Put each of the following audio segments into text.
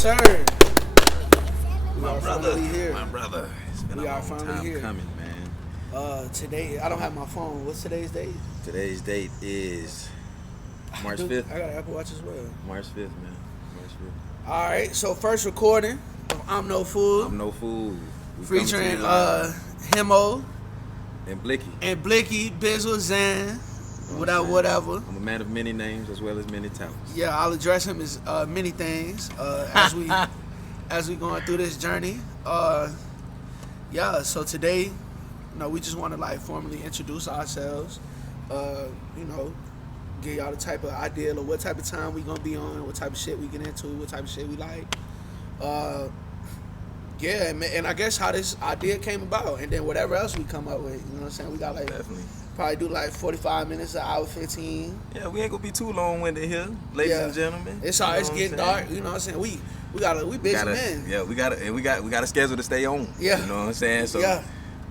sir. My brother. Here. My brother. It's been a long time here. coming, man. Today, I don't have my phone. What's today's date? Today's date is March 5th. I got an Apple Watch as well. March 5th, man. March 5th. All right, so first recording of I'm No Fool. I'm No Fool. Featuring Himmo. And Blicky. And Blicky, Bizzle, Zan. Whatever. I'm a man of many names as well as many talents. Yeah, I'll address him as many things as we going through this journey. So today, we just want to like formally introduce ourselves. Give y'all the type of idea of what type of time we gonna be on, what type of shit we get into, what type of shit we like. And I guess how this idea came about, and then whatever else we come up with. You know what I'm saying? We got like Definitely. Probably do like 45 minutes, an hour 15. Yeah, we ain't gonna be too long-winded here, ladies and gentlemen. It's getting dark. You know what I'm saying? We busy men. Yeah, we got a schedule to stay on. Yeah. You know what I'm saying? So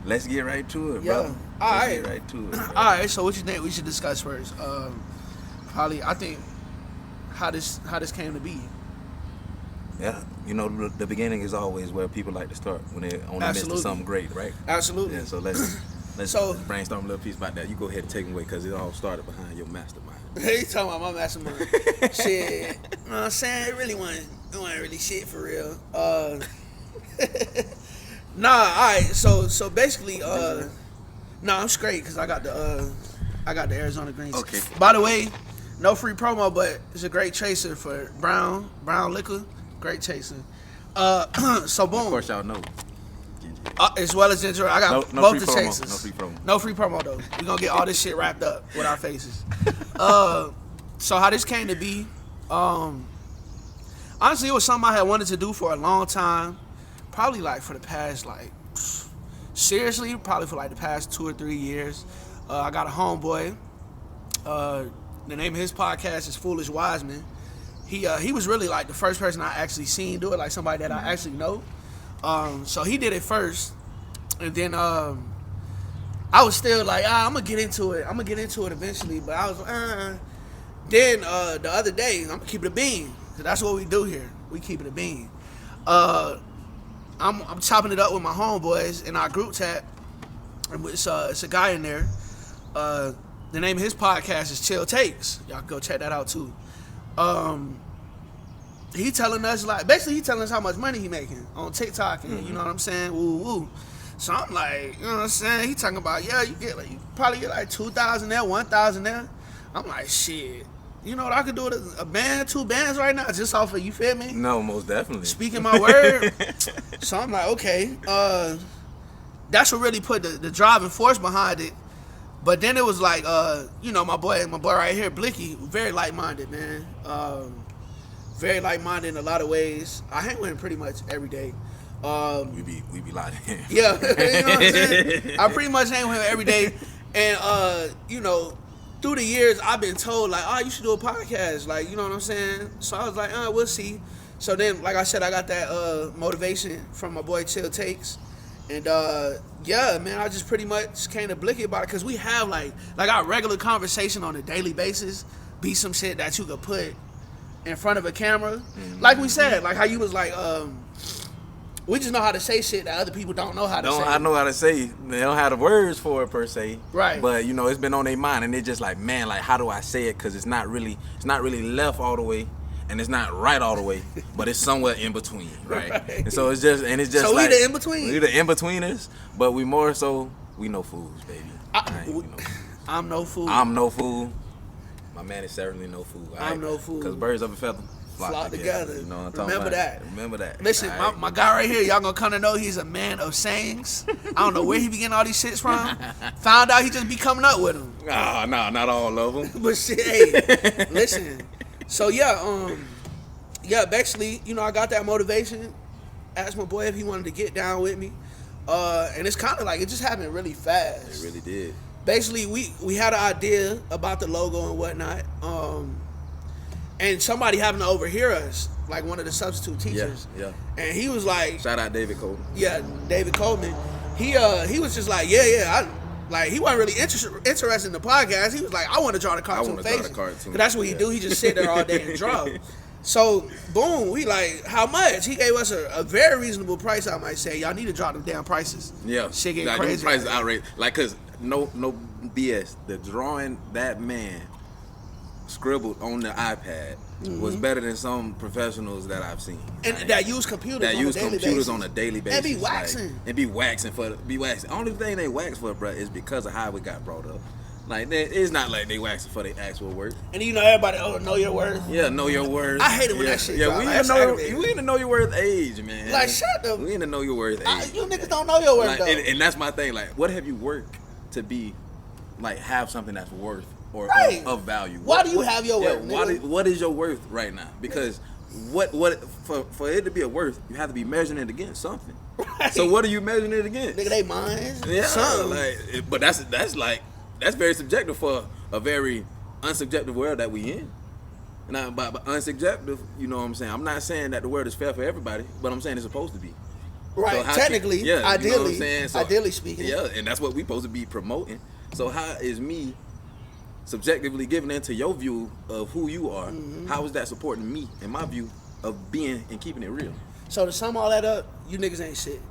let's get right to it, bro. All right. Get right to it. Bro. All right. So what you think we should discuss first? Probably I think how this came to be. Yeah, the beginning is always where people like to start when they're on the midst of something great, right? Absolutely. Yeah. So let's brainstorm a little piece about that. You go ahead and take it away because it all started behind your mastermind. You talking about my mastermind? Shit, you know what I'm saying? It really wasn't really shit for real. Nah, all right. So basically, I'm straight because I got the Arizona Greens. Okay. By the way, no free promo, but it's a great chaser for brown liquor. Great chaser. So boom. Of course, y'all know. As well as ginger, I got no both the promo, chasers. No free promo. No free promo though. We gonna get all this shit wrapped up with our faces. So how this came to be, honestly, it was something I had wanted to do for a long time. Probably like for the past seriously, probably for like the past 2 or 3 years. I got a homeboy. The name of his podcast is Foolish Wise Men. He was really like the first person I actually seen do it, like somebody that I actually know. So he did it first, and then I was still like, I'm gonna get into it. I'm gonna get into it eventually. But I was Then the other day, I'm gonna keep it a bean. Cause that's what we do here. We keep it a bean. I'm chopping it up with my homeboys in our group chat, and it's a guy in there. The name of his podcast is Chill Takes. Y'all can go check that out too. He telling us he telling us how much money he making on TikTok and you know what I'm saying, woo. So I'm like, you know what I'm saying? He talking about you probably get like 2,000 there, 1,000 there. I'm like, shit. You know what I could do with a band, 2 bands right now, just off of, you feel me? No, most definitely. Speaking my word. So I'm like, okay, that's what really put the driving force behind it. But then it was like, my boy right here, Blicky, very like-minded, man. Very like-minded in a lot of ways. I hang with him pretty much every day. We be like him. Yeah, you know what I'm saying? I pretty much hang with him every day. And, through the years, I've been told, like, you should do a podcast. Like, you know what I'm saying? So I was like, we'll see. So then, like I said, I got that motivation from my boy Chill Takes. And, man, I just pretty much came to Blicky about it because we have, like our regular conversation on a daily basis be some shit that you could put in front of a camera. Mm-hmm. Like we said, like how you was like, we just know how to say shit that other people don't know how to say. I know how to say. They don't have the words for it per se. Right. But it's been on their mind, and they're just like, man, like how do I say it? Because it's not really left all the way, and it's not right all the way, but it's somewhere in between, right? And so it's just so like, we the in between. We the in betweeners, but we more so we no fools, baby. I'm no fool. I'm no fool. My man is certainly no fool. I'm no fool. Because birds of a feather flock together. You know what I'm talking Remember about? that. Remember that. Listen, my guy right here, y'all gonna come to know he's a man of sayings. I don't know where he be getting all these shits from. Found out he just be coming up with them. No, not all of them. But shit, hey, listen. So basically, I got that motivation. Asked my boy if he wanted to get down with me. And it's kind of like, it just happened really fast. It really did. Basically, we had an idea about the logo and whatnot. And somebody happened to overhear us, like one of the substitute teachers. Yeah. And he was like, shout out David Coleman. Yeah, David Coleman. He was just like, he wasn't really interested in the podcast. He was like, I want to draw the cartoon faces. Because that's what he do. He just sit there all day and draw. So boom, we like, how much? He gave us a very reasonable price. I might say, y'all need to drop them damn prices. Yeah, shit getting like, crazy. Prices outrageous. Like, cause no BS. The drawing that man scribbled on the iPad was better than some professionals that I've seen. And like, that use computers. that on use a daily computers basis. on a daily basis. And be waxing. Like, be waxing. Only thing they wax for, bro, is because of how it got brought up. Like, it's not like they waxing for their actual work. And you know everybody, know your worth. Yeah, know your worth. I hate it when that shit Yeah, drop. we Like, in the know your worth age, man. Like, shut up. We in the know your worth age. You niggas don't know your worth, Like, though. and that's my thing. Like, what have you worked to be, like, have something that's worth or Right. of value? Why do you have your worth, nigga? What is your worth right now? Because for it to be a worth, you have to be measuring it against something. Right. So what are you measuring it against? Nigga, they minds. Yeah, Something. like, but that's very subjective for a very unsubjective world that we in. Now, by unsubjective, you know what I'm saying? I'm not saying that the world is fair for everybody, but I'm saying it's supposed to be. Right, So how technically, you know what ideally, I'm saying? So, ideally speaking. Yeah, and that's what we supposed to be promoting. So how is me subjectively giving into your view of who you are? How is that supporting me and my view of being and keeping it real? So to sum all that up, you niggas ain't shit.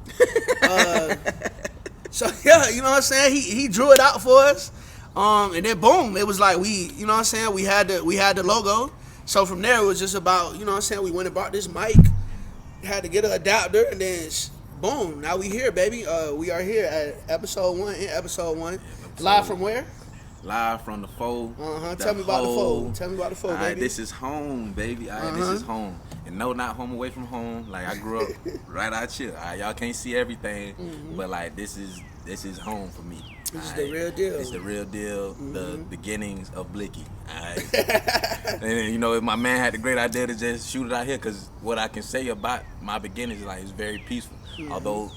So yeah, you know what I'm saying? He drew it out for us. And then boom, it was like you know what I'm saying? We had the logo. So from there it was just about, you know what I'm saying? We went and bought this mic, had to get an adapter, and then boom, now we here, baby. We are here at episode 1. Live from where? Live from the fold. Tell me about the fold. Tell me about the fold, All right, baby. this is home, baby. All right, this is home. And no, not home away from home. Like, I grew up right out here. All right, y'all can't see everything, but like this is home for me. This is the real deal. It's the real deal. The beginnings of Blicky. All right. And you know, if my man had the great idea to just shoot it out here, because what I can say about my beginnings is like it's very peaceful. Although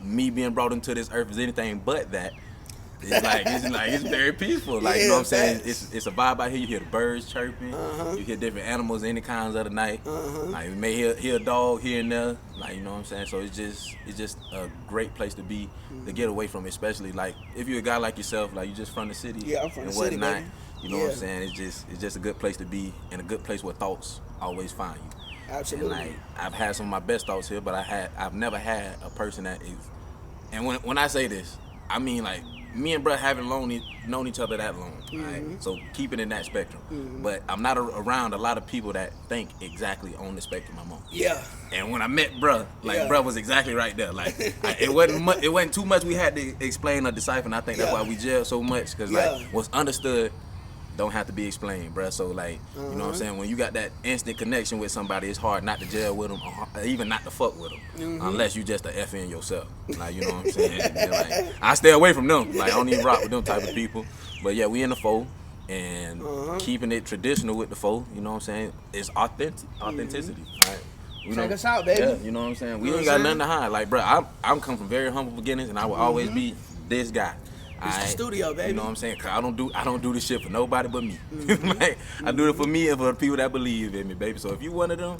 me being brought into this earth is anything but that. It's very peaceful. Like, you know what I'm saying? It's a vibe out here. You hear the birds chirping. You hear different animals any kinds of the night. Like, you may hear a dog here and there. Like, you know what I'm saying? So it's just a great place to be, to get away from, especially like if you're a guy like yourself, like you just from the city. Yeah, I'm from and the city, whatnot. baby. You know what I'm saying? It's just a good place to be, and a good place where thoughts always find you. Absolutely. And like, I've had some of my best thoughts here, but I've never had a person that is. And when I say this, I mean like, me and bruh haven't known each other that long, right? So keep it in that spectrum. But I'm not around a lot of people that think exactly on the spectrum I'm on. Yeah. And when I met bruh, bruh was exactly right there. Like, it wasn't too much we had to explain or decipher. And I think that's why we gel so much, because like what's understood don't have to be explained, bruh. So like, you know what I'm saying? When you got that instant connection with somebody, it's hard not to gel with them, or even not to fuck with them, unless you just a FN yourself. Like, you know what I'm saying? And like, I stay away from them. Like, I don't even rock with them type of people. But yeah, we in the fold, and keeping it traditional with the fold. You know what I'm saying? It's authenticity. Right? Check us out, baby. Yeah, you know what I'm saying? We ain't got nothing to hide. Like, bruh, I'm come from very humble beginnings, and I will always be this guy. It's the studio, baby. You know what I'm saying? Cause I don't do this shit for nobody but me. Like, I do it for me and for the people that believe in me, baby. So if you one of them,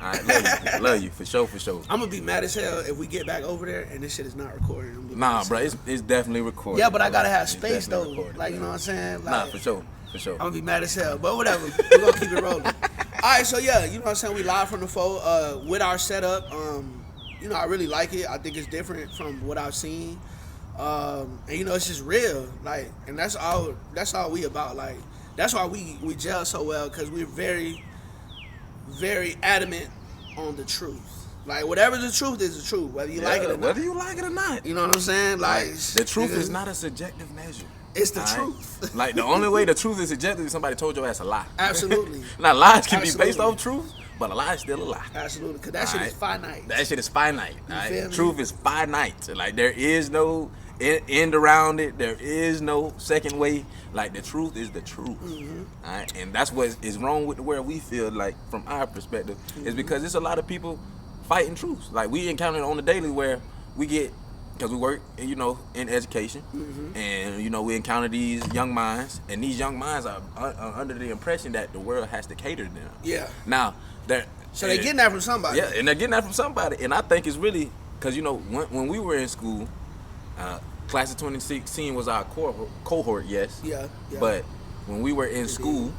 I love you for sure. I'm gonna be mad as hell if we get back over there and this shit is not recorded. Nah, bro, it's definitely recorded. Yeah, but I gotta have It's space though. recorded, Like, you know what I'm saying? Like, nah, for sure. I'm gonna be mad as hell, but whatever. We're gonna keep it rolling. All right, so yeah, you know what I'm saying? We live from the fold with our setup. You know, I really like it. I think it's different from what I've seen. And you know, it's just real, like, and that's all we about. Like, that's why we gel so well, because we're very, very adamant on the truth. Like, whatever the truth is the truth, whether you like it or not. Whether you like it or not. You know what I'm saying? Like, the truth is not a subjective measure. It's the truth. Like, the only way the truth is subjective is somebody told your ass a lie. Absolutely. Now, lies can be Absolutely. based off truth, but a lie is still a lie. Absolutely, because that shit is finite. That shit is finite. feel me? Truth is finite. Like, there is no end around it. There is no second way. Like, the truth is the truth. All right? And that's what is wrong with the world, we feel like, from our perspective, is because there's a lot of people fighting truths. Like, we encounter it on the daily where we get, because we work, you know, in education, and, you know, we encounter these young minds, and these young minds are under the impression that the world has to cater to them. Yeah. Now, So they're getting that from somebody. yeah, and they're getting that from somebody. And I think it's really, because, you know, when we were in school, class of 2016 was our cohort, yes. Yeah. But when we were in school,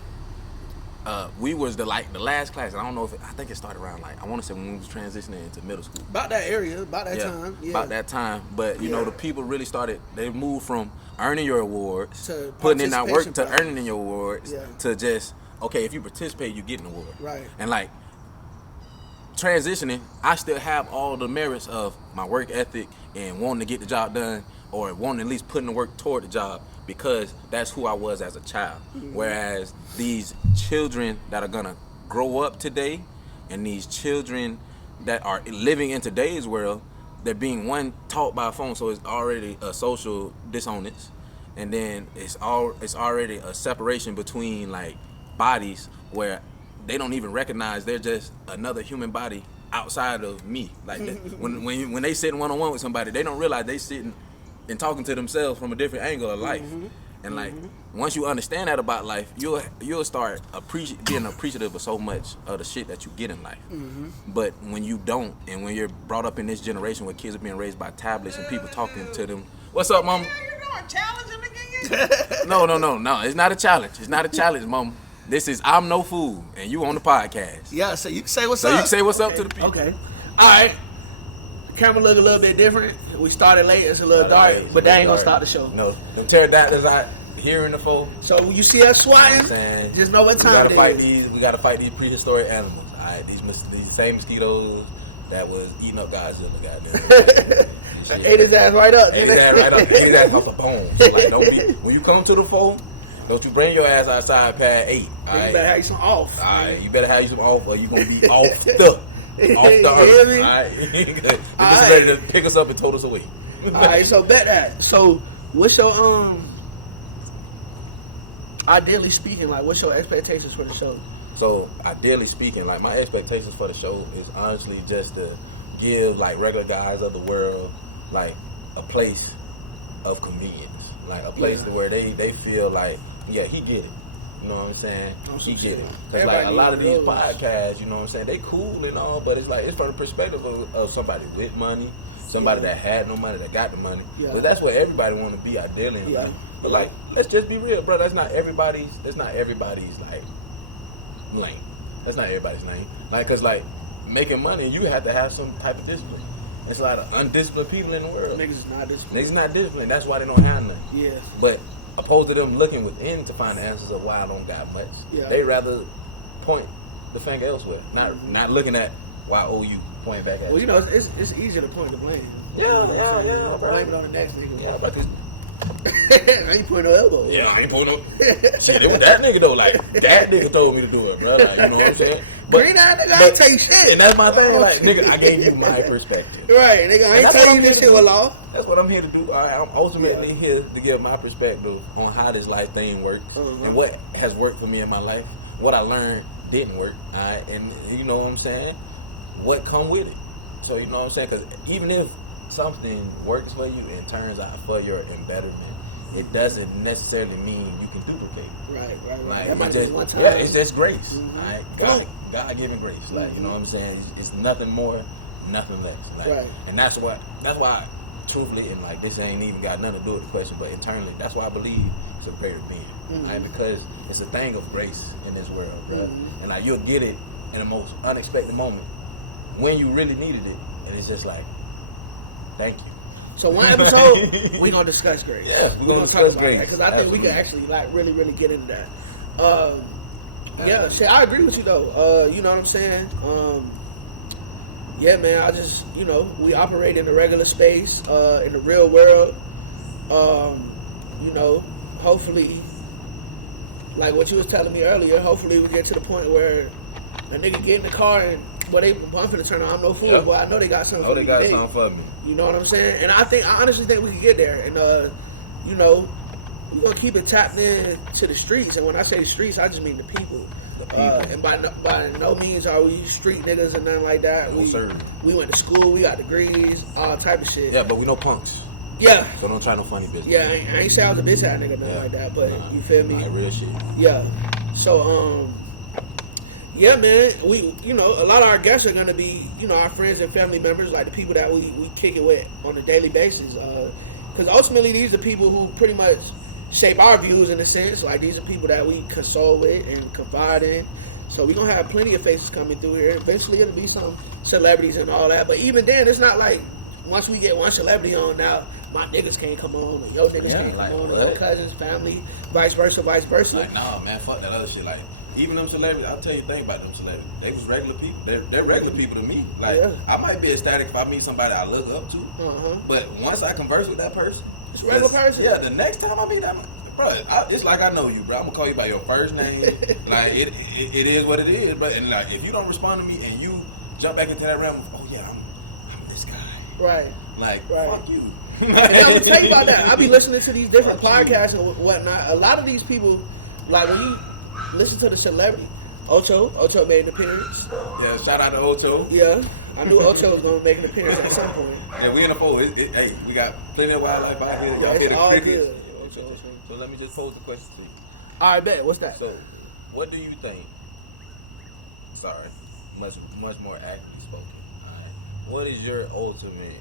we was the last class. And I don't know I think it started around I want to say when we was transitioning into middle school. About that area, about that time. Yeah. About that time. But you know, the people really started. They moved from earning your awards, to putting in that work, to earning in your awards, Yeah. to just okay, if you participate, you get an award. Right. And transitioning, I still have all the merits of my work ethic and wanting to get the job done, or wanting at least putting the work toward the job, because that's who I was as a child. Mm-hmm. Whereas these children that are gonna grow up today, and these children that are living in today's world, they're being taught by a phone, so it's already a social dissonance, and then it's already a separation between bodies where they don't even recognize they're just another human body outside of me. When they sit one-on-one with somebody, they don't realize they sitting and talking to themselves from a different angle of life. And once you understand that about life, you'll start being appreciative of so much of the shit that you get in life. But when you don't, and when you're brought up in this generation where kids are being raised by tablets and people talking to them, "What's up, mama?" Challenging again? No. It's not a challenge. It's not a challenge, mama. This is I'm No Fool, and you on the podcast. Yeah, so you can say what's up. So you can say what's up to the people. Okay. All right. The camera look a little bit different. We started late. It's a little dark, but that ain't going to stop the show. No, them pterodactyls out here in the fold. So when you see us swatting, just know what time it is. We gotta fight these prehistoric animals. All right, these same mosquitoes that was eating up Godzilla. Goddamn. Ate his ass right up. Ate his ass right up. Ate his ass off the bones. When you come to the fold, don't you bring your ass outside past 8. All right? You better have you some off. All right, you better have you some off, or you gonna be off the earth. All right, just ready to pick us up and tote us away. All right, so bet that. So what's your ideally speaking, what's your expectations for the show? So ideally speaking, my expectations for the show is honestly just to give regular guys of the world a place of convenience, a place where they feel yeah, he get it. You know what I'm saying? He get it. Cause a lot of these podcasts, you know what I'm saying, they cool and all, but it's from the perspective of somebody with money, somebody that had no money, that got the money. Yeah. But that's what everybody want to be ideally in life. But let's just be real, bro. That's not everybody's lane. That's not everybody's lane. Cause making money, you have to have some type of discipline. It's a lot of undisciplined people in the world. Niggas not disciplined. That's why they don't have nothing. Yeah. But opposed to them looking within to find the answers of why I don't got much, they rather point the finger elsewhere. Not looking at why you point back at. Well, it's easier to point the blame. Yeah, bro. Blame it on the next nigga. Yeah, but I ain't pointing no elbow. Yeah, I ain't pointing no. Shit, it was that nigga though. That nigga told me to do it, bro. You know what I'm saying? Green eye nigga, I ain't tell you shit. And that's my thing. Nigga, I gave you my perspective. Right, nigga, I ain't telling you this shit was law. That's what I'm here to do. I'm ultimately here to give my perspective on how this life thing works and what has worked for me in my life. What I learned didn't work. And you know what I'm saying? What come with it? So you know what I'm saying? Because even if something works for you and turns out for your embetterment, it doesn't necessarily mean you can duplicate. Right. That might just one time. Yeah, it's just grace. God given grace. You know what I'm saying? It's nothing more, nothing less. Right. And that's why truthfully, and this ain't even got nothing to do with the question, but internally, that's why I believe it's a greater being. Because it's a thing of grace in this world, bro. And you'll get it in the most unexpected moment when you really needed it, and it's just thank you. So one episode, we're going to discuss grace. Yeah, we're going to discuss grace. Because I think we can actually really, really get into that. Yeah, shit, I agree with you though. You know what I'm saying? Yeah, man, I just, we operate in the regular space, in the real world. Hopefully, like what you was telling me earlier, hopefully we get to the point where a nigga get in the car and I'm finna turn on I'm No Fool. Yep. Boy, I know they got something for me. Something for me. You know what I'm saying? And I honestly think we can get there. And, we're going to keep it tapped in to the streets. And when I say the streets, I just mean the people. And by no means are we street niggas and nothing like that. We went to school, we got degrees, all type of shit. Yeah, but we no punks. Yeah. So don't try no funny business. Yeah, I ain't say I was a bitch ass nigga, nothing like that. But you feel me? Real shit. Yeah. So, yeah, man, we, a lot of our guests are going to be, our friends and family members, like the people that we kick it with on a daily basis. Because ultimately, these are people who pretty much shape our views in a sense. Like these are people that we console with and confide in. So we're gonna have plenty of faces coming through here. Eventually it'll be some celebrities and all that. But even then, it's not like once we get one celebrity on now, my niggas can't come on, or your niggas can't come on, or your cousins, family, vice versa. Like, nah, man, fuck that other shit. Like, even them celebrities, I'll tell you the thing about them celebrities. They was regular people. They're regular people to me. Like, I might be ecstatic if I meet somebody I look up to. But once I converse with that person, it's a regular person. Yeah, the next time I meet that bro, it's like I know you, bro. I'm gonna call you by your first name. Like, it is what it is, bro. And like, if you don't respond to me and you jump back into that realm, oh yeah, I'm this guy. Right. Like, fuck you. And I'm gonna tell you about that. I be listening to these different podcasts and whatnot. A lot of these people, like when you listen to the celebrity, Ocho made an appearance. Yeah, shout out to Ocho. Yeah, I knew Ocho was gonna make an appearance at some point. Yeah, we in the fold. Hey, we got plenty of wildlife out here. Yeah, it's all good. So let me just pose the question to you. All right, bet. What's that? So, what do you think? Sorry, much more accurately spoken. All right, what is your ultimate,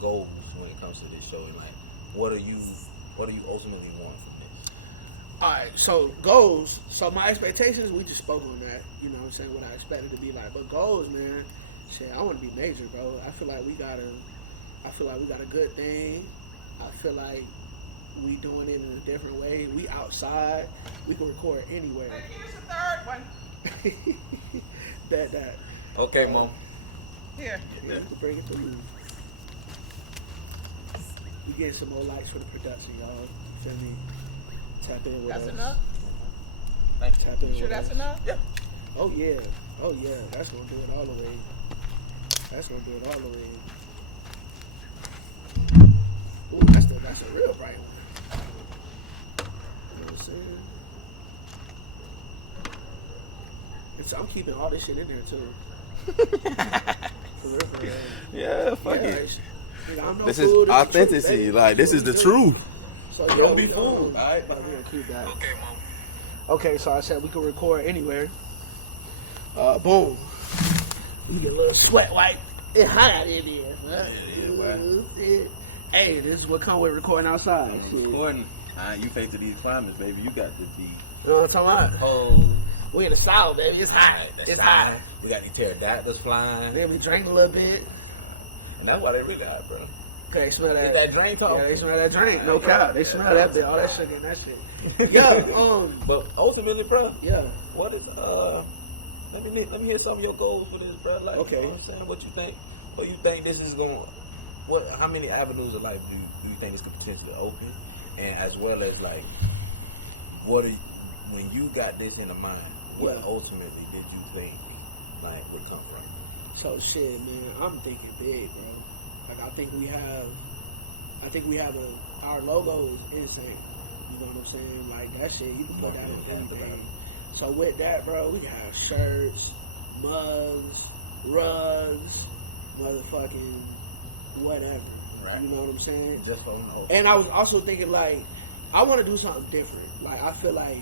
goals when it comes to this show? And like, what do you ultimately want from this? All right, so goals. So my expectations, we just spoke on that. You know what I'm saying? What I expected to be like. But goals, man. Shit, I want to be major, bro. I feel like we got a good thing. I feel like we doing it in a different way. We outside. We can record anywhere. Here's the third one. that. Okay, Mom. Here. Yeah, to bring it to you. We getting some more likes for the production, y'all. Feel me? Tap in with That's us. enough? Thank you. Tap in You sure with that's us. enough? Yeah. Oh yeah. That's gonna do it all the way. Ooh, that's a real bright one. You know what I'm saying? And so I'm keeping all this shit in there too. For real. Yeah, fuck it. Like, This is authenticity. Like, this is the truth. So Don't be fooled. All right. We're gonna keep that. Okay, Mom. Okay, so I said we can record anywhere. Boom. You get a little sweat wipe. It's hot in here. Huh? Hey, this is what come with recording outside. Recording. You face to these climates, baby. You got to be. You know what I'm talking about? Oh. We in the south, baby. It's hot. It's hot. We got these pterodactyls flying. Then we drink a little bit. And that's why they really hot, bro. Okay, smell that. That drink talk. Yeah, they smell that drink. No cap. They smell that bit. All that sugar and that shit. Yeah. But ultimately, bro. Yeah. What is Let me hear some of your goals for this, bro. Like, okay. You know what I'm saying? What you think? What you think this is going? How many avenues of life do you think this could potentially open? And as well as like, when you got this in the mind, what ultimately did you think like would come from? So shit, man, I'm thinking big, bro. Like I think we have our logo is insane. You know what I'm saying? Like that shit, you can put that on anything. So with that, bro, we can have shirts, mugs, rugs, motherfucking whatever. Right. You know what I'm saying? Just for no. And I was also thinking like, I want to do something different. Like I feel like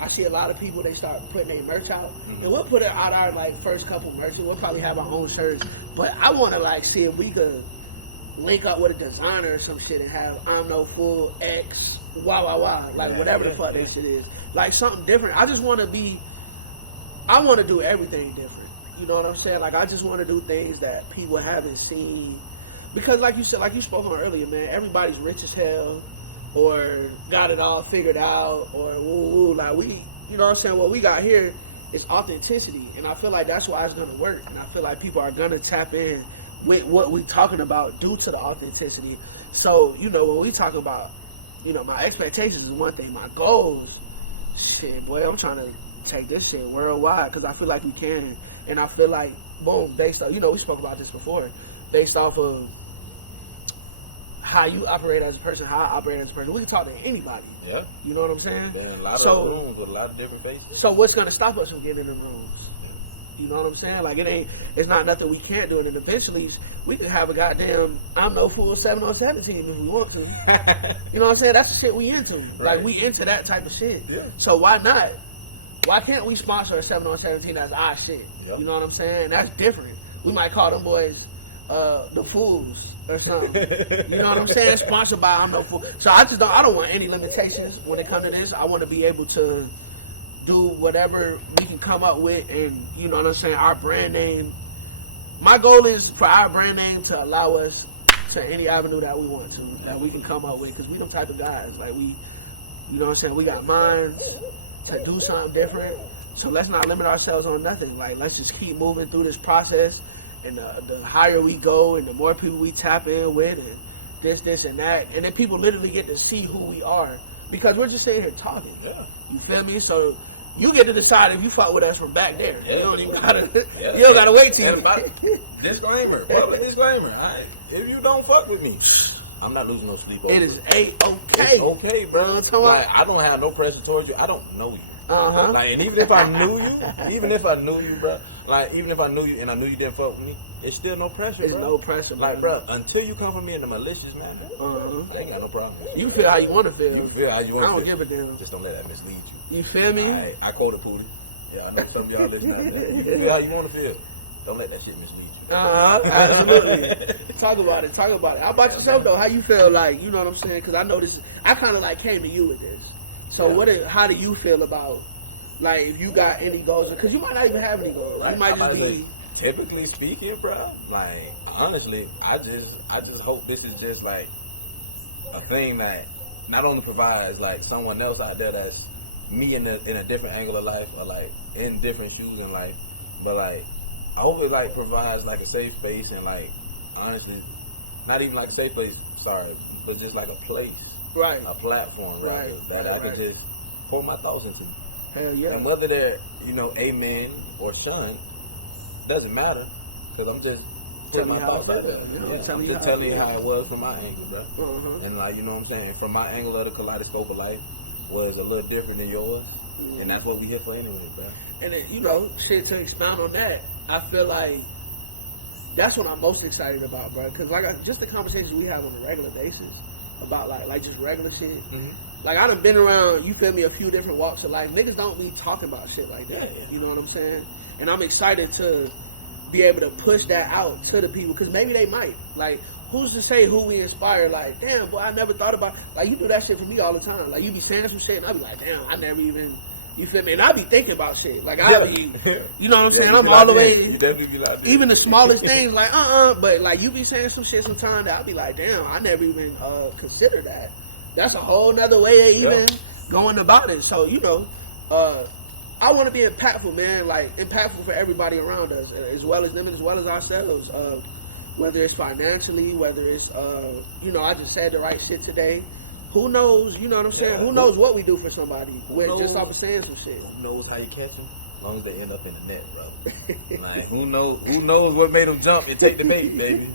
I see a lot of people, they start putting their merch out. Mm-hmm. And we'll put it out our like first couple merches. We'll probably have our own shirts. But I want to like see if we could link up with a designer or some shit and have I'm no fool X like whatever the fuck that shit is. Like something different. I want to do everything different. You know what I'm saying? Like I just want to do things that people haven't seen. Because like you said, like you spoke on earlier, man, everybody's rich as hell or got it all figured out or woo, like we, you know what I'm saying? What we got here is authenticity, and I feel like that's why it's gonna work, and I feel like people are gonna tap in with what we talking about due to the authenticity. So, you know, when we talk about, you know, my expectations is one thing, my goals, shit, boy, I'm trying to take this shit worldwide because I feel like we can, and I feel like, boom, based on, you know, we spoke about this before, based off of how you operate as a person, how I operate as a person. We can talk to anybody. Yeah. You know what I'm saying? Yeah, a lot of rooms with a lot of different faces. So what's going to stop us from getting in the rooms? You know what I'm saying? Like it's not nothing we can't do. And then eventually we can have a goddamn I'm no fool 7 on 17 if we want to. You know what I'm saying? That's the shit we into. Right. Like we into that type of shit. Yeah. So why not? Why can't we sponsor a 7 on 17 that's our shit? Yep. You know what I'm saying? That's different. We might call them boys the fools. or something. You know what I'm saying? Sponsored by I'm No Fool. So I don't want any limitations when it comes to this. I want to be able to do whatever we can come up with, and you know what I'm saying, our brand name. My goal is for our brand name to allow us to any avenue that we want to, that we can come up with, because we them type of guys. Like we, you know what I'm saying, we got minds to do something different. So let's not limit ourselves on nothing. Like, let's just keep moving through this process, and the higher we go, and the more people we tap in with, and this, and that, and then people literally get to see who we are, because we're just sitting here talking. Yeah. You feel me? So you get to decide if you fuck with us from back there. Yeah. You don't even gotta. Yeah. You don't gotta wait till you. Disclaimer, public disclaimer. If you don't fuck with me, I'm not losing no sleep over It is it. A-okay. It's okay, bro. You know what I'm talking Like, about? I don't have no pressure towards you. I don't know you. Uh-huh. Like, and even if I knew you, bro, like, even if I knew you and I knew you didn't fuck with me, it's still no pressure, There's bro. no pressure, Like, bro. bro, until you come for me in a malicious manner, I ain't got no problem. You feel how you want to feel. You feel how you want I to don't feel. give a damn. Just don't let that mislead you. You feel me? I quoted Pooley. Yeah, I know some of y'all listening out there. You feel how you want to feel. Don't let that shit mislead you. Absolutely. Talk about it. How about yourself though? How you feel? Like, you know what I'm saying? Because I know this. I kind of like came to you with this. So how do you feel about, like, if you got any goals? Because you might not even have any goals. You might just be. Typically speaking, bro. Like, honestly, I just hope this is just like a thing that not only provides like someone else out there that's me in a different angle of life, or like in different shoes in life, but like I hope it like provides like a safe space, and like honestly, not even like a safe place, sorry, but just like a place, Right. a platform, right, that I can just pour my thoughts into. Hell yeah. And whether they're, amen or shun, doesn't matter, because I'm just putting my thoughts out there. I'm just telling you how it was from my angle, bro. Uh-huh. And like, you know what I'm saying, from my angle of the kaleidoscope of life was a little different than yours, and that's what we here for anyway, bro. And then, shit, to expound on that, I feel like that's what I'm most excited about, bro. Because just the conversations we have on a regular basis about like just regular shit. Mm-hmm. Like, I done been around, you feel me, a few different walks of life. Niggas don't be talking about shit like that. Yeah. You know what I'm saying? And I'm excited to be able to push that out to the people, because maybe they might. Like, who's to say who we inspire? Like, damn, boy, I never thought about. Like, you do that shit for me all the time. Like, you be saying some shit, and I be like, damn, I never even. You feel me? And I be thinking about shit. Like, I be, you know what I'm saying? I'm all the way. You definitely be like that. Even the smallest things, like, but like, you be saying some shit sometimes that I be like, damn, I never even considered that. That's a whole nother way of even going about it. So, I want to be impactful, man. Like, impactful for everybody around us, as well as them, as well as ourselves. Whether it's financially, whether it's, I just said the right shit today. Who knows, you know what I'm saying? Who knows what we do for somebody? We're just off of saying some shit. Who knows how you catch them? As long as they end up in the net, bro. Like, who knows what made them jump and take the bait, baby?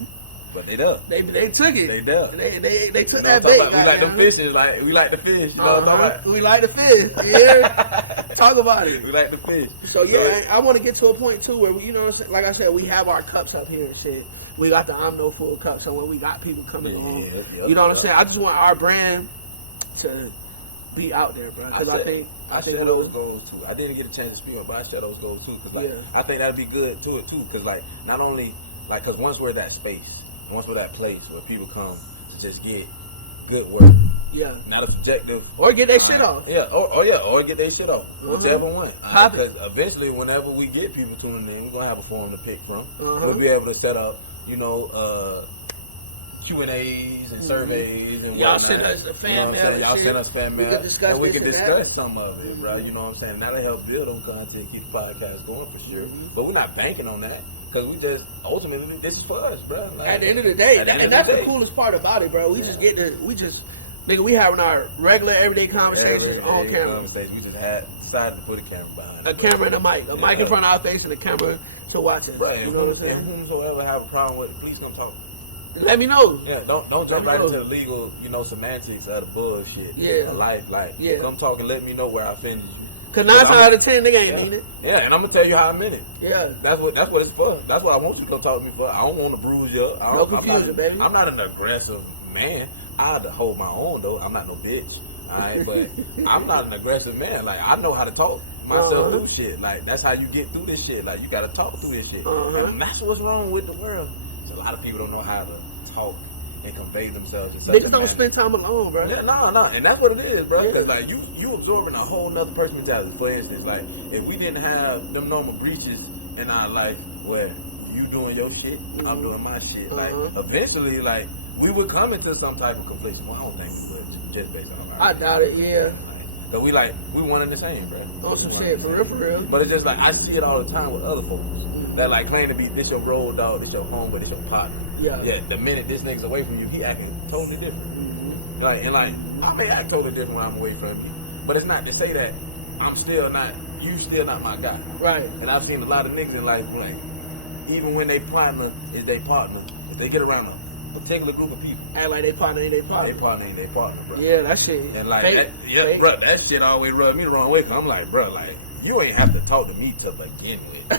But they up. They took it. They done. They took that bait. We like the fishes. Like, we like the fish. You know what I'm talking about? We like the fish. Yeah. Talk about it. We like the fish. So yeah, I want to get to a point too where we, like I said, we have our cups up here and shit. We got the I'm No Fool cup, so when we got people coming on, you know what I'm saying? I just want our brand to be out there, bro. Because I think share those goals too. I didn't get a chance to speak on, but I share those goals too. Because I think that'd be good to it too. Because like, not only like, because once we're that space, once we're that place where people come to just get good work. Yeah. Not a subjective. Or get their shit off. Yeah. Or get their shit off. Whichever one. Pop it. Because eventually, whenever we get people tuning in, we're gonna have a forum to pick from. We'll be able to set up, Q&As and surveys and y'all whatnot. send us a fan mail. Y'all send us fan mail. And we can discuss that. some of it, bro. You know what I'm saying? That'll help build on content, keep the podcast going for sure. But we're not banking on that. Because we just, ultimately, this is for us, bro. Like, at the end of the day, and that's the coolest part about it, bro. We nigga, we having our regular, everyday conversations on camera. We just decided to put a camera behind a camera and a mic in front of our face and a camera to watch it. Right. You know what I'm saying? And whosoever have a problem with it, please come talk. Let me know. Yeah, don't jump right into the legal, semantics of the bullshit. Yeah. Of life, like, come talk and let me know where I offended you. Cause 9 times out of 10, nigga ain't mean it. Yeah, and I'm gonna tell you how I meant it. Yeah. That's what it's for. That's what I want you to come talk to me for. I don't want to bruise you up. No confusion, baby. I'm not an aggressive man. I have to hold my own though. I'm not no bitch. Alright, but I'm not an aggressive man. Like, I know how to talk myself through shit. Like, that's how you get through this shit. Like, you gotta talk through this shit. And that's what's wrong with the world. So a lot of people don't know how to talk and convey themselves in such a Niggas don't manner. spend time alone, bro. Yeah, no, and that's what it is, bro. Yeah. Cause like you absorbing a whole nother person's mentality. For instance, like if we didn't have them normal breaches in our life where you doing your shit, I'm doing my shit. Like eventually, like we would come into some type of confliction. Well, I don't think we would, just based on our I doubt it, yeah. Cause we one and the same, bro. On some shit, for real. But it's just like I see it all the time with other folks that like claim to be this your road dog, this your homeboy, this your partner. Yeah. The minute this nigga's away from you, he acting totally different. Like and like I may act totally different when I'm away from you, but it's not to say that you still not my guy. Right. And I've seen a lot of niggas in life like even when they partner is their partner, if they get around a particular group of people, Act like they partner ain't they they partner. partner ain't their partner, bro. Yeah, that shit. And like fake, that, bro, that shit always rubbed me the wrong way. Cause I'm like, bro, like you ain't have to talk to me to begin with.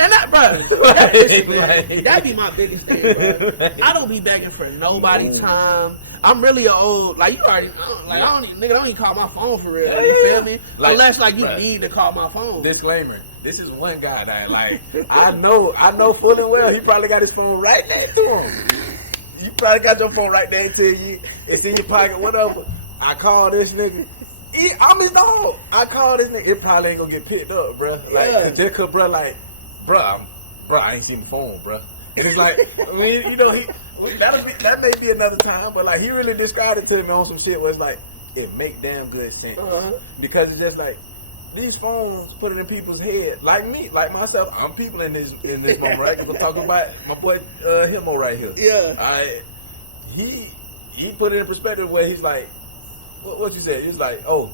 And that, bro, Like- that be my biggest thing, bro. I don't be begging for nobody's time. I'm really a old, like you already, like I don't even call my phone for real. You feel me? Like, Unless like you bruh. need to call my phone. Disclaimer: this is one guy that like I know full and well he probably got his phone right next to him. You probably got your phone right there to you. It's in your pocket, whatever. I call this nigga. I'm his dog. I call this nigga. It probably ain't gonna get picked up, bro. Like, Yeah. cause bro, like, bro, I ain't seen the phone, bro. And it's like, I mean, you know, that may be another time, but like, he really described it to me on some shit where it's like, it make damn good sense. Because it's just like, these phones put it in people's head, like me, like myself. I'm people in this moment, right? We're talking about my boy Himmo right here. Yeah. Alright, he put it in perspective where he's like, what you said? He's like, oh,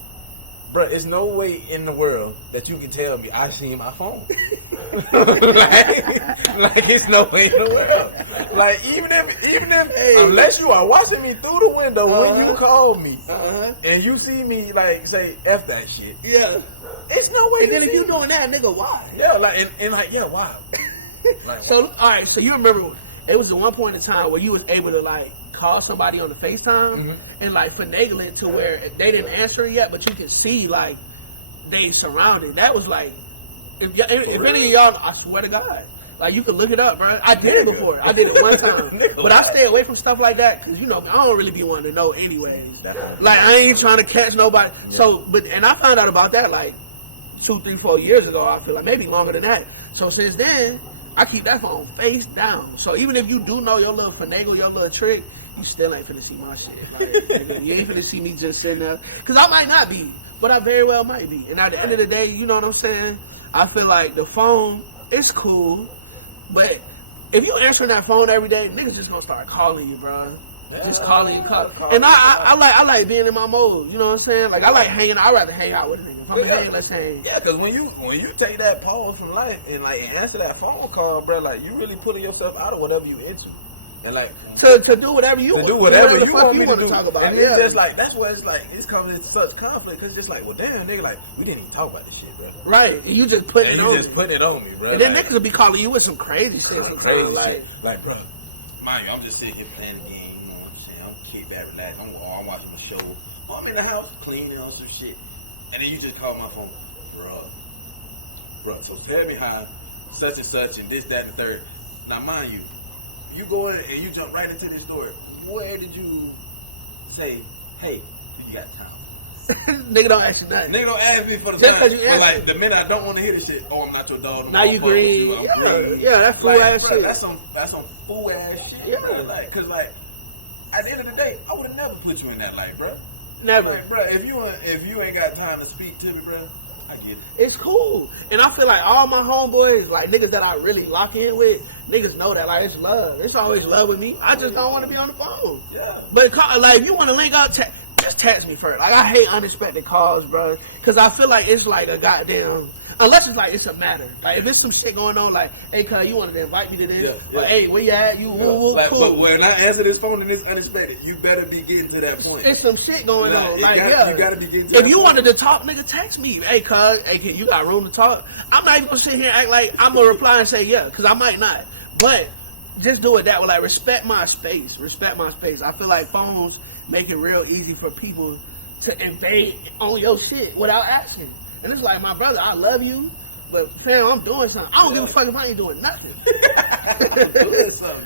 bro, there's no way in the world that you can tell me I seen my phone. like it's no way in the world. Like even if unless you are watching me through the window when you call me and you see me like say F that shit. Yeah. It's no way. And then if you doing that, nigga, why? Yeah, like and like yeah, why? Like, So all right, so you remember it was the one point in time where you was able to like call somebody on the FaceTime and like finagle it to where they didn't answer it yet, but you could see like they surrounded. That was like if any of y'all, I swear to God, like you could look it up, bro. I did it before. I did it one time, but I stay away from stuff like that because you know I don't really be wanting to know anyways. Like I ain't trying to catch nobody. So, and I found out about that like 2, 3, 4 years ago. I feel like maybe longer than that. So since then, I keep that phone face down. So even if you do know your little finagle, your little trick, you still ain't finna see my shit. Like, you ain't finna see me just sitting there. Because I might not be, but I very well might be. And at the end of the day, you know what I'm saying? I feel like the phone, it's cool, but if you answering that phone every day, niggas just gonna start calling you, bro. Just calling you. And I like being in my mode. You know what I'm saying? Like I like hanging. I'd rather hang out with a nigga. If I'm hanging, let's hang. yeah, because when you take that pause from life and like answer that phone call, bro, like you really pulling yourself out of whatever you into, and like To do whatever you want. do whatever the you fuck want you me want to to do. talk about. And Yeah. it's just like that's why it's like it's coming into such conflict because it's just like, well, damn, nigga, like we didn't even talk about this shit, bro. Right. And you just putting And it you on just me. putting it on me, bro. And then like, niggas will be calling you with some crazy shit. crazy Sometimes, like, bro, mind you, I'm just sitting here playing the game. You know what I'm saying? I'm kick back, relax. I'm watching the show. I'm in the house cleaning on some shit, and then you just call my phone, bro. So tell me how such and such and this, that, and the third. Now, mind you, you go in and you jump right into this story. Where did you say, hey, you got time? Nigga don't ask you nothing. Nigga don't ask me for the Just time. 'cause you But ask like me. the minute I don't want to hear this shit, oh, I'm not your dog. No Now more, you I'm fucking green. with you, I'm Yeah, green. yeah, that's fool Like, ass bro, shit. That's some fool ass shit. Yeah. Bro. Like, cause like at the end of the day, I would have never put you in that light, bro. Never. Like, bro, if you ain't got time to speak to me, bro, I get it. It's cool. And I feel like all my homeboys, like niggas that I really lock in with, niggas know that like it's love. It's always love with me. I just don't want to be on the phone. Yeah. But like if you want to link up, just text me first. Like I hate unexpected calls, bro, because I feel like it's like a goddamn. Unless it's like it's a matter. Like if there's some shit going on, like, hey, cuz, you wanted to invite me to this? Yeah. Like, hey, where you at? You Like, cool. but when I answer this phone and it's unexpected, you better be getting to that point. It's some shit going Like, on. you Like, gotta- yeah. you gotta be getting to If that you point. wanted to talk, nigga, text me. Hey, cuz, hey, kid, you got room to talk? I'm not even gonna sit here and act like I'm gonna reply and say yeah, because I might not. But just do it that way. Like, respect my space. Respect my space. I feel like phones make it real easy for people to invade on your shit without asking. And it's like, my brother, I love you, but fam, I'm doing something. I don't give a fuck if I ain't doing nothing.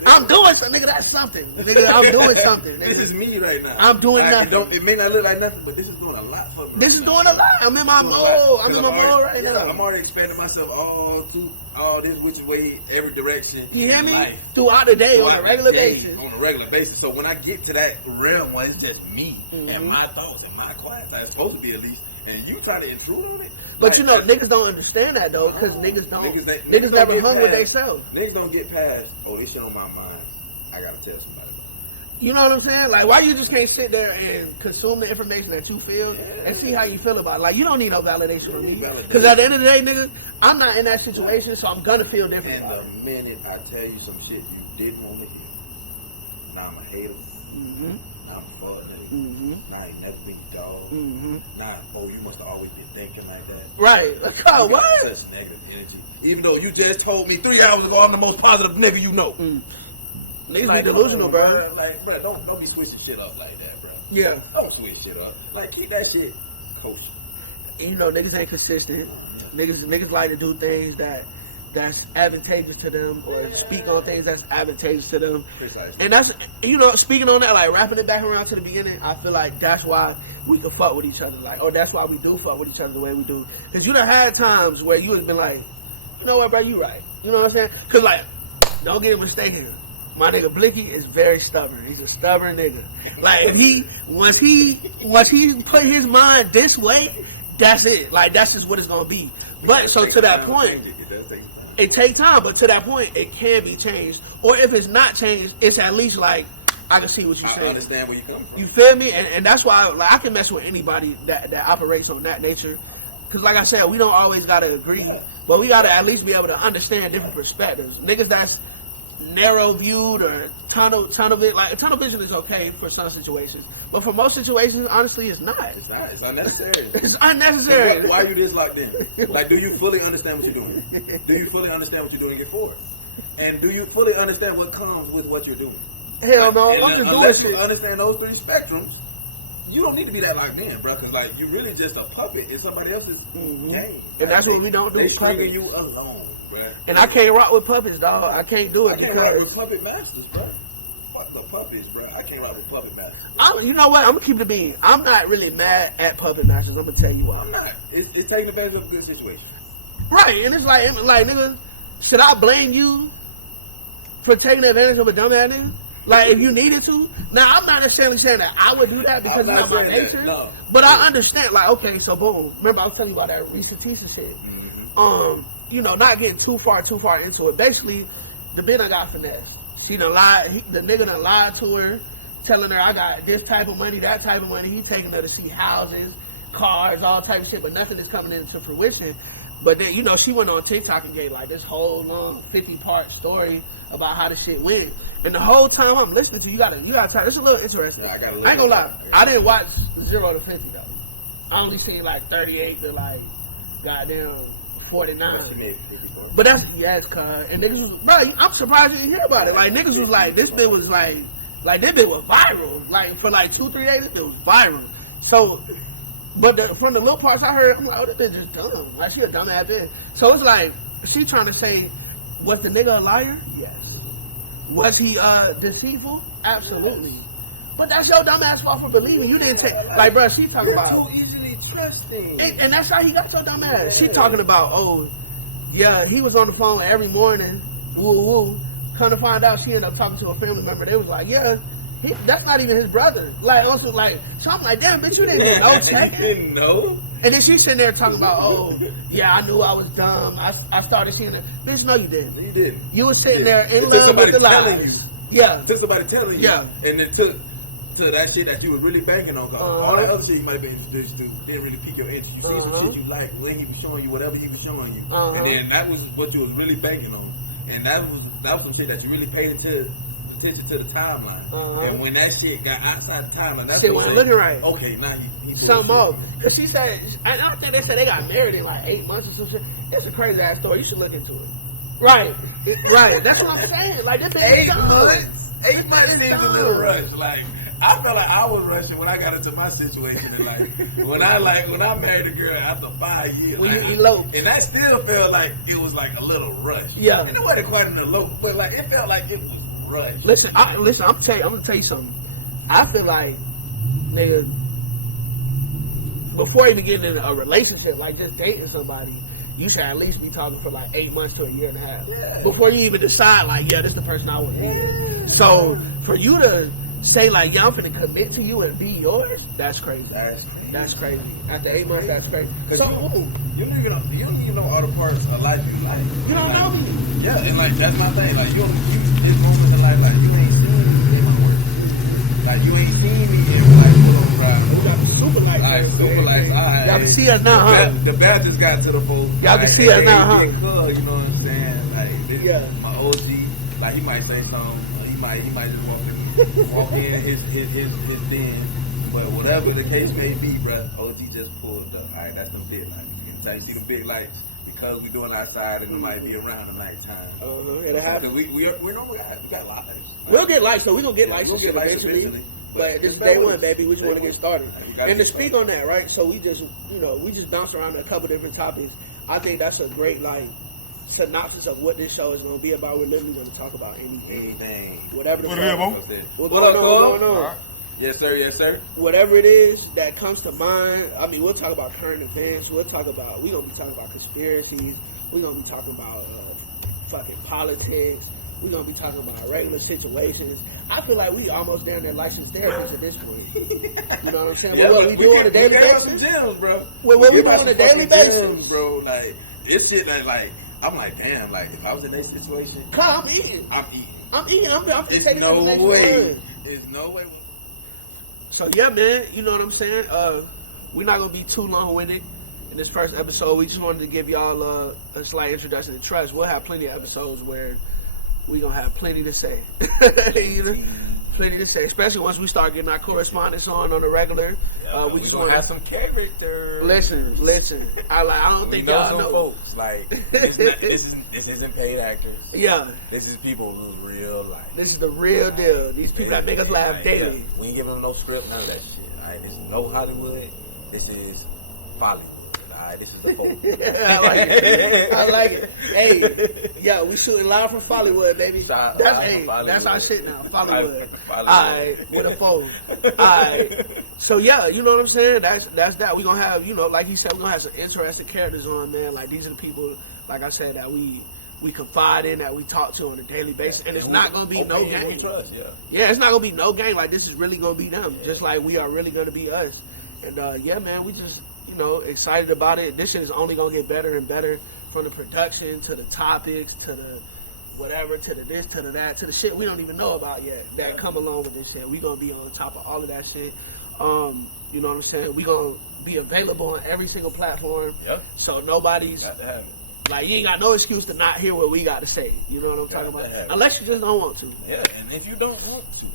I'm doing something, nigga. That's something, nigga. I'm doing something. Nigga. This is me right now. I'm doing nothing. It may not look like nothing, but this is doing a lot for me. This is doing a lot. I'm in my mode. I'm in my mode right now. I'm already expanding myself all this which way, every direction. You hear me? Life. Throughout the day, on a regular basis. On a regular basis. So when I get to that realm where it's just me and my thoughts and my quiet time, it's supposed to be at least, and you try to intrude on it. But you know, niggas don't understand that though, because niggas never hung with themselves. Niggas don't get past, this shit on my mind, I gotta tell somebody. You know what I'm saying? Like, why you just can't sit there and consume the information that you feel and see how you feel about it? Like, you don't need no validation from me. Because at the end of the day, nigga, I'm not in that situation, so I'm gonna feel different. And the minute I tell you some shit you didn't want to hear, now I'm a hater. Now I'm a fuck nigga. Now I ain't never been your dog. Now, you must have always been thinking like that. Right. Like, oh, what? Such negative energy. Even though you just told me 3 hours ago I'm the most positive nigga you know. Niggas like, be delusional, bro. Like, bro, don't be switching shit up like that, bro. Yeah. Don't switch shit up. Like, keep that shit kosher. You know, niggas ain't consistent. Niggas like to do things that's advantageous to them, or speak on things that's advantageous to them. Precisely. And that's, you know, speaking on that, like wrapping it back around to the beginning, I feel like that's why we can fuck with each other, like, or that's why we do fuck with each other the way we do. Because you done had times where you have been like, you know what, bro, you right. You know what I'm saying? Because, like, don't get it mistaken. My nigga Blicky is very stubborn. He's a stubborn nigga. Like, if once he put his mind this way, that's it. Like, that's just what it's gonna be. But so to that point, it takes time. But to that point, it can be changed. Or if it's not changed, it's at least like, I can see what you're saying. I understand where you come from. You feel me? And that's why, like, I can mess with anybody that operates on that nature. Because, like I said, we don't always gotta agree, but we gotta at least be able to understand different perspectives. Niggas that's narrow viewed or tunnel vision, like tunnel vision is okay for some situations, but for most situations, honestly, it's not. It's not. It's unnecessary. It's unnecessary. So why you this locked in? Like, do you fully understand what you're doing? Do you fully understand what you're doing it for? And do you fully understand what comes with what you're doing? Hell no, and I'm just unless doing you shit. understand those 3 spectrums, you don't need to be that locked in, bro. Because like, you're really just a puppet in somebody else's game. And that's what we don't do. They Is puppet. stringing you alone, bro. And I can't rock with puppets, dog. I can't do it I can't rock because with puppet masters, bro. Fuck the puppets, bro. I can't rock with puppet masters. you know what? I'm gonna keep the bean. I'm not really mad at puppet masters. I'm gonna tell you why. I'm not. It's taking advantage of a good situation. Right, and it's like nigga, should I blame you for taking advantage of a dumbass nigga? Like, if you needed to. Now, I'm not necessarily saying that I would do that because it's not my nature. No. But I understand, like, okay, so boom. Remember I was telling you about that Reese Batista shit. You know, not getting too far into it. Basically, the bitch done got finessed. She done lied. The nigga done lied to her, telling her I got this type of money, that type of money. He taking her to see houses, cars, all type of shit, but nothing is coming into fruition. But then, you know, she went on TikTok and gave like this whole long 50-part story about how the shit went. And the whole time I'm listening to you, gotta try. It's a little interesting. Yeah, I ain't gonna lie. I didn't watch 0 to 50 though. I only seen like 38 to like goddamn 49. But that's cuz. And niggas was, bro, I'm surprised you didn't hear about it. Like, niggas was like, this bit was like this bit was viral. Like, for like 2-3 days, this bit was viral. So, but from the little parts I heard, I'm like, oh, this bitch is dumb. Like, she a dumb ass bitch. So it's like, she trying to say, was the nigga a liar? Yes. Was he deceitful? Absolutely. But that's your dumb ass fault for believing. You didn't take, like, bro, she talking about. So easily trusting. And that's how he got so dumb ass. She talking about, oh, yeah, he was on the phone every morning, woo woo. Come to find out, she ended up talking to a family member. They was like, yeah, that's not even his brother. Like, also, like, so I'm like, damn, bitch, you didn't even know, You didn't know? And then she's sitting there talking about, oh, yeah, I knew I was dumb. I started seeing it. Bitch, no, you didn't. You didn't. You were sitting there in love with the lies. Yeah. Just somebody telling you. Yeah. And it took to that shit that you was really banking on. All that other shit you might be introduced to didn't really pique your interest. You seen some shit you liked when he was showing you whatever he was showing you. And then that was what you was really banking on. And that was some shit that you really paid attention to the timeline. And when that shit got outside the timeline, that's it wasn't looking right. Okay, now he something off. Because she said, and I think they said they got married in like 8 months or some shit. It's a crazy ass story. You should look into it. Right. Right. That's what I'm saying. Like, this 8 months. 8 months is a little rush. Like, I felt like I was rushing when I got into my situation in life. When I married a girl after 5 years. When like, you eloped. and that still felt like it was like a little rush. Yeah. And it wasn't quite an elope, but like it felt like it was rushed. Listen, I'm gonna tell you something. I feel like, nigga, before even getting in a relationship, like just dating somebody, you should at least be talking for like 8 months to a year and a half. Yeah. Before you even decide, like, yeah, this is the person I want to be with. So, for you to say, like, yeah, I'm finna commit to you and be yours, that's crazy. That's crazy. After 8 months, that's crazy. So, you don't even know all the parts of life you like. you don't know me. Yeah, and like that's my thing. Like you this moment in life, like you ain't seen me in my work. Like you ain't seen me in like full on ride. We got the super lights. Like super lights. Y'all can see us now, huh? The Baptist got to the folk. Y'all can see us now, huh? You know what I'm saying? Like this, Yeah. my OG. Like he might say something. He might just walk in his den. But whatever the case may be, bruh, OG just pulled up. All right, that's some big lights. So you see the big lights because we're doing outside and it might be around the nighttime. It'll happen. We got lights. We'll get lights, so we're going to get lights We'll get lights eventually. But this is day one, baby. We just want to get started. And to speak on that, right? So we just bounced around a couple different topics. I think that's a great, like, synopsis of what this show is going to be about. We're literally going to talk about anything. Whatever the What's going on? Yes, sir. Whatever it is that comes to mind. I mean, we'll talk about current events. We're going to be talking about conspiracies. We're going to be talking about fucking politics. We're going to be talking about regular situations. I feel like we almost down there licensed therapists at this point. You know what I'm saying? Yeah, what we do on a daily basis? Some gems, bro. What we do on a daily basis? Gems, bro. Like, it's shit that, like, I'm like, damn, like, if I was in that situation. I'm eating. I'm taking no the way. There's no way. So, yeah, man, you know what I'm saying? We're not going to be too long-winded in this first episode. We just wanted to give y'all a slight introduction to Trust. We'll have plenty of episodes where we're going to have plenty to say. You know? Plenty to say, especially once we start getting our correspondence on the regular. We just want to have some character. Listen. I don't think y'all know. Folks, like, this isn't paid actors. Yeah. This is people who's real life. This is the real deal. These people that make us laugh daily. Yeah. We ain't giving them no script, none of that shit. All right, this is no Hollywood. This is Follywood. All right, this is a whole. I like it. Hey, yeah, we shooting live from Follywood, baby. That's our shit now. Follywood. Alright, with a phone. Alright. So yeah, you know what I'm saying? That's that. We gonna have, like he said, we gonna have some interesting characters on, man. Like these are the people, like I said, that we confide in, that we talk to on a daily basis, and it's not gonna be no game. Yeah, it's not gonna be no game. Like this is really gonna be them, just like we are really gonna be us. And yeah, man, we just excited about it. This shit is only gonna get better and better, from the production to the topics to the whatever, to the this, to the that, to the shit we don't even know about yet that come along with this shit. We gonna be on top of all of that shit. You know what I'm saying? We gonna be available on every single platform. Yep. So nobody's like, you ain't got no excuse to not hear what we got to say. You know what I'm talking about? Unless you just don't want to. Yeah, and if you don't want to,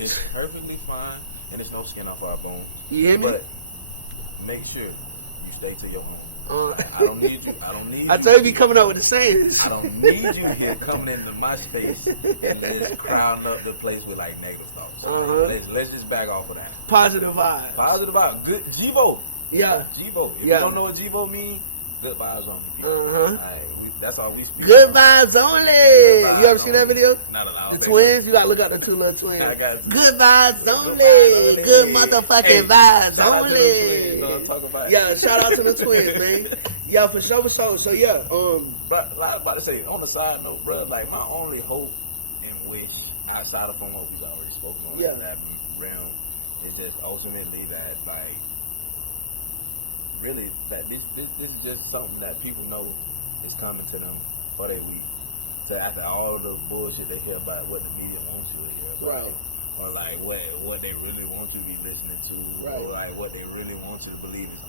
it's perfectly fine, and it's no skin off our bones. You hear me? But make sure you stay to your home. I don't need you. I tell you, be coming up with the sayings. I don't need you here coming into my space and just crowding up the place with like negative thoughts. Let's just back off of that. Positive vibe. Good G-Vo. Yeah. G-Vo. If you don't know what G-Vo means, good vibes only. That's all we speak. Good vibes only. You ever seen that video? Not at all. The twins? You gotta look at the two little twins. I got good vibes only. Good motherfucking vibes only. Yeah, shout out to the twins, man. Yeah, for sure. So yeah. But I was about to say, on the side note, bro, like my only hope and wish outside of what we've already spoken on in that realm is just ultimately that, like, really that this is just something that people know is coming to them for their week. So after all the bullshit they hear about what the media wants you to hear about, or like what they really want you to be listening to, or like what they really want you to believe is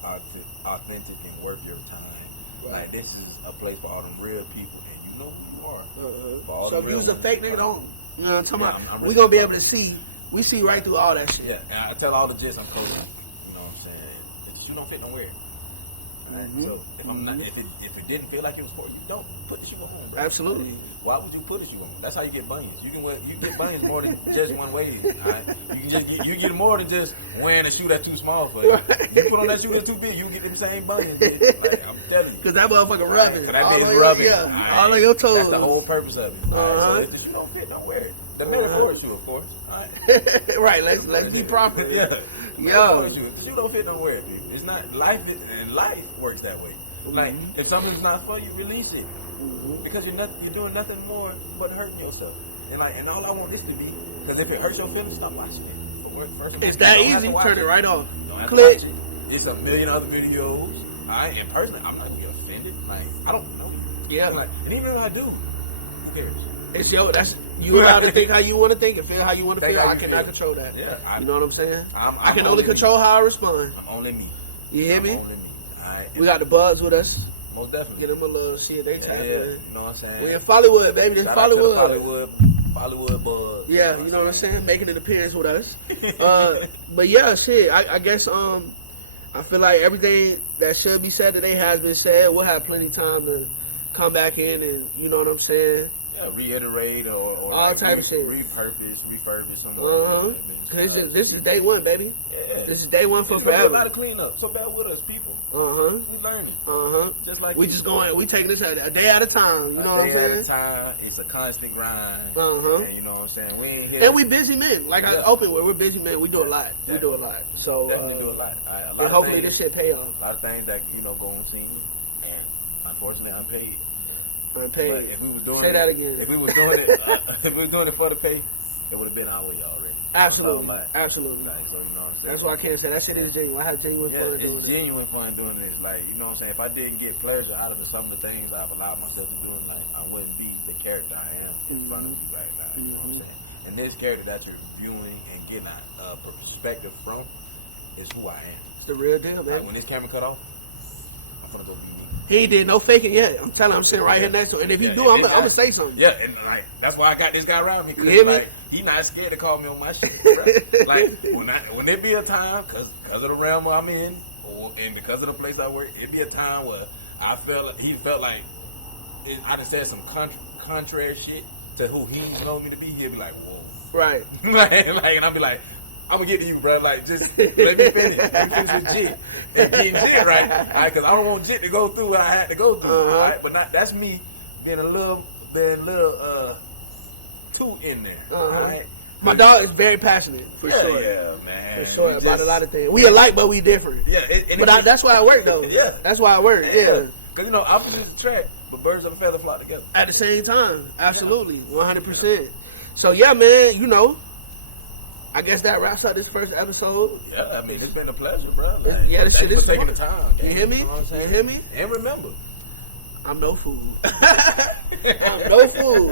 authentic and worth your time. Like this is a place for all them real people, and you know who you are. For all so if you was a fake nigga, don't you know what I'm talking about? We gonna be able to see. We see right through all that shit. Yeah, and I tell all the jits I'm coaching. You know what I'm saying? You don't fit nowhere. Right? So if I'm not, if it didn't feel like it was for you, don't put the shoe on, bro. Absolutely. Why would you put a shoe on? That's how you get bunions. You get bunions more than just one way. Right? You get more than just wearing a shoe that's too small for you. You put on that shoe that's too big, you get them same bunions. Like, I'm telling you. Because that motherfucker rubbing. That bitch rubbing. Yeah, all on your toes. That's the whole purpose of it. So if the shoe don't fit, don't wear it. The metaphor shoe, of course. Right? Right, let's be proper. Yeah. Yo. If the shoe don't fit, don't wear it. It's not life, and life works that way. Like if something's not for you, release it. Because you're doing nothing more but hurting yourself. And all I want this to be, because if it hurts your feelings, stop watching it. It's that easy. Turn it right off. Click. It's a million other videos. And personally, I'm not gonna get offended. Like I don't know. Yeah. Like, and even if I do, who cares? It's you allowed to think how you want to think and feel how you want to feel. I cannot control that. Yeah. You know what I'm saying? I can I'm only control how I respond. I'm only me. You hear me? I'm only me. Alright. We got the buds with us. Most definitely. Get them a little shit. They tap Yeah. in. You know what I'm saying? We in Follywood, baby. This Shout out to the Follywood. Follywood Buzz. Yeah, you know what I'm saying? Making an appearance with us. But yeah, shit. I guess I feel like everything that should be said today has been said. We'll have plenty of time to come back in and you know what I'm saying? Yeah, reiterate or all like type of shit. refurbish some This is day one, baby. Yeah. This is day one for It's gonna be forever. a lot of cleanup. So bear with us, people. We learning. Just like We just going. We taking this a day at a time. You know what I'm a day saying? at a time. It's a constant grind. And you know what I'm saying? We ain't here. And we busy men. Like I open with, we're busy men. We do a lot. We do a lot. So Definitely do a lot. A lot and of hopefully things, this shit pay off. A lot of things that go on scene, and unfortunately unpaid. Unpaid. But if we were doing Say that again. If we were doing it, if we were doing it for the pay, it would have been our way already. Absolutely. Like, Absolutely. Like, so, you know what I'm saying? That's why I can't say that shit is genuine. I have genuine fun doing it's it. genuine fun doing this. Like, you know what I'm saying? If I didn't get pleasure out of some of the things I've allowed myself to do in life, I wouldn't be the character I am in front of you right now. You know what I'm saying? And this character that you're viewing and getting a perspective from is who I am. It's the real deal, man. Like, when this camera cut off, I'm gonna go be me. He ain't did no faking yet. I'm telling him, I'm sitting right here next to him. And if he do, I'm gonna say something. Yeah, and like that's why I got this guy around me. Cause, You hear me? like, he not scared to call me on my shit. Bro. Like when there be a time, cause of the realm I'm in, and because of the place I work, it be a time where he felt like I done said some contrary shit to who he knows me to be. He'll be like, whoa, Right. like, and I'll be like, I'm gonna get to you, bro. Like, just let me finish. Let me finish with Jit. And getting Jit right. All right, because I don't want Jit to go through what I had to go through. All right, but that's me being a little too in there. All right. My dog is very passionate, for sure. Yeah, man. For sure, about a lot of things. We alike, but we different. Yeah. But that's why I work, though. Yeah. That's why I work, yeah. Because, opposites attract, but birds of a feather flock together. At the same time. Absolutely. 100%. So, yeah, man, I guess that wraps up this first episode. Yeah, I mean, it's been a pleasure, bro. Like, Yeah, this shit is taking fun. the time. You hear me? You know what I'm saying? You hear me? And remember, I'm no fool. I'm no fool.